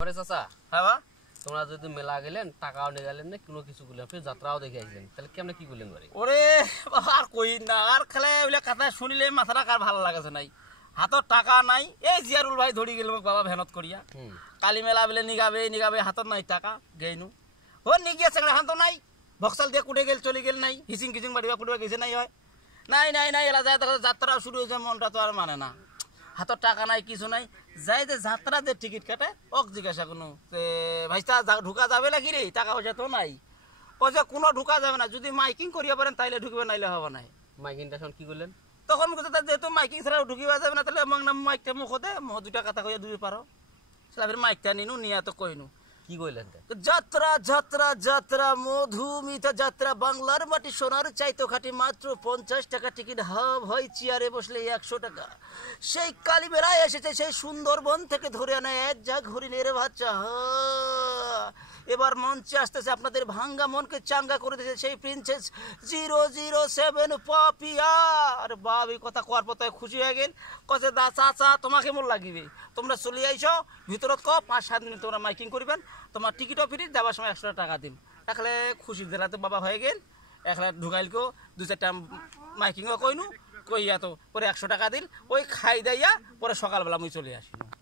পরে চাচা হ্যাঁ বা তোমরা যদি মেলা গেলেন টাকাও নিয়ে গেলেন না কোনো কিছু করলেন ফির যাত্রাও দেখে আসলেন তাহলে কেমন কি করলেন বাড়ি ওরে বাবা আর কই না আর খেলে ওইলে কথা শুনিলে মাথাটা কার ভালো লাগেছে নাই হাতত টাকা নাই এই জিয়ারুল ভাই ধরি গেল বাবা ভ্যানত করিয়া কালী মেলা বলে নিগাবে হাতত নাই টাকা গেইনু ও নিগিয়া চেংড়া খান তো নাই বক্সাল দিয়ে কুটে গেল চলে গেল নাই হিচিং কিচিং বাড়িবা কুটে গেছে নাই হয় নাই এলা যায় যাত্রা শুরু হয়েছে মনটা তো আর মানে না হাতত টাকা নাই কিছু নাই যাই যে যাত্রা যে টিকিট কাটে ওক জিজ্ঞাসা কোনো ভাইস্তা ঢুকা যাবে নাকি রে টাকা পয়সা তো নাই ও যে কোনো ঢুকা যাবে না যদি মাইকিং করিয়া পারেন তাইলে ঢুকবে নাইলে হবে না মাইকিংটা এখন কি করলেন তখন যেহেতু মাইকিং ছাড়া ঢুকিবা যাবে না তাহলে মাইকটা মুখতে দুটা কথা কইয়া দুই পারো সেটা মাইকটা নিনু নিয়া তো কইনু কি কইলেন যাত্রা যাত্রা যাত্রা মধুমিতা যাত্রা বাংলার মাটি সোনার চাইতো খাটি মাত্র 50 টাকা টিকিট হাব হয় চেয়ারে বসলে 100 টাকা সেই কালীবেলায় এসেছে সেই সুন্দরবন থেকে ধরে আনা এক ঝাঁক হরিণের বাচ্চা এবার মঞ্চে আসতেছে আপনাদের ভাঙ্গা মনকে চাঙ্গা করে দিয়েছে সেই প্রিন্সেস 007 পাপিয়া আর বাপ এই কথা কোয়ার পর খুশি হয়ে গেল কছে দা চাচা তোমাকে মন লাগিবে তোমরা চলে আইসো ভিতরত 5-7 মিনিট তোমরা মাইকিং করবেন তোমার টিকিটও ফ্রি যাবার সময় 100 টাকা দিম একলে খুশি দিলা তো বাবা হয়ে গেল একলা ঢুকাইলকো 2-4টা মাইকিংও কইনু কইয়া তো পরে 100 টাকা দিল ওই খাই দাইয়া পরে সকালবেলা মুই চলে আসি।